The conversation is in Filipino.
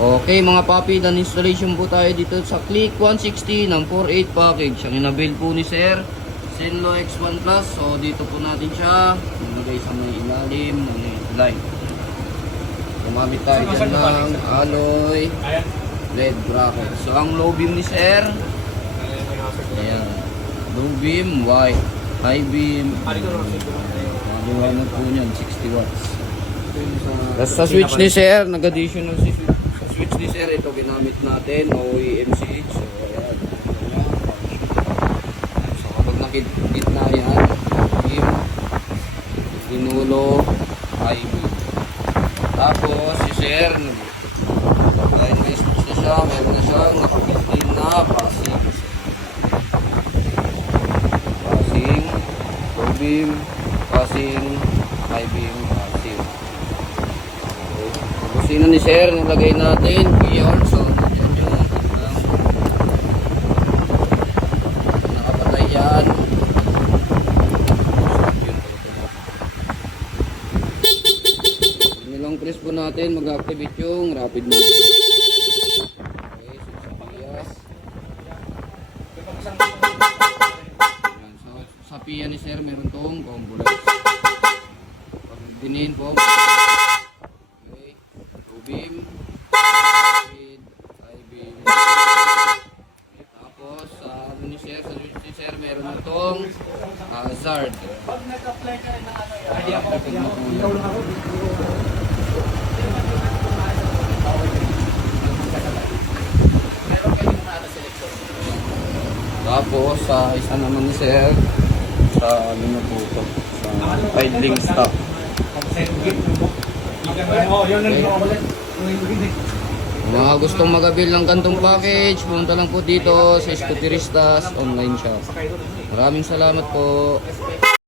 Okay mga papi, dan installation po tayo dito sa Click 160 ng 48 package. Ang inabuild po ni Sir, Zenlo X1 Plus. So dito po natin siya nilagay sa may ilalim ng light. Gumamit tayo dyan ng alloy LED bracket. So ang low beam ni Sir, ayan, low beam, white, high beam, maliwanag po nyan, 60 watts. Tapos sa switch ni Sir, nag-additional si switch ni Sir, ito ginamit natin, OE MCH. So ayan, so kapag nakigitna yan, beam, pinulo, high beam. Tapos si Sir, dahil may switch na siya, meron na siyang nakabuilt-in na passing. Passing, low beam, passing, high beam, passing. Busina ni Sir, nilagay natin, PR, so dyan yung nakapatay yan. Nilang press po natin, mag-activate yung rapid mode. Okay, so sa PIA ni Sir, meron tong combo lights. Pag dinin po, beam, with high beam. Okay, tapos sa ano ni Sir, sa switch ni Sir, meron na itong hazard. Pag nag-apply ka rin ng ano yan, hindi ako ikaw lang ako. Meron kayo na selection. Tapos sa isa naman ni Sir, sa ano na po ito, sa idling stop. Mga gustong mag-avail ng gantong package, punta lang po dito sa Scooteristas online shop. Maraming salamat po.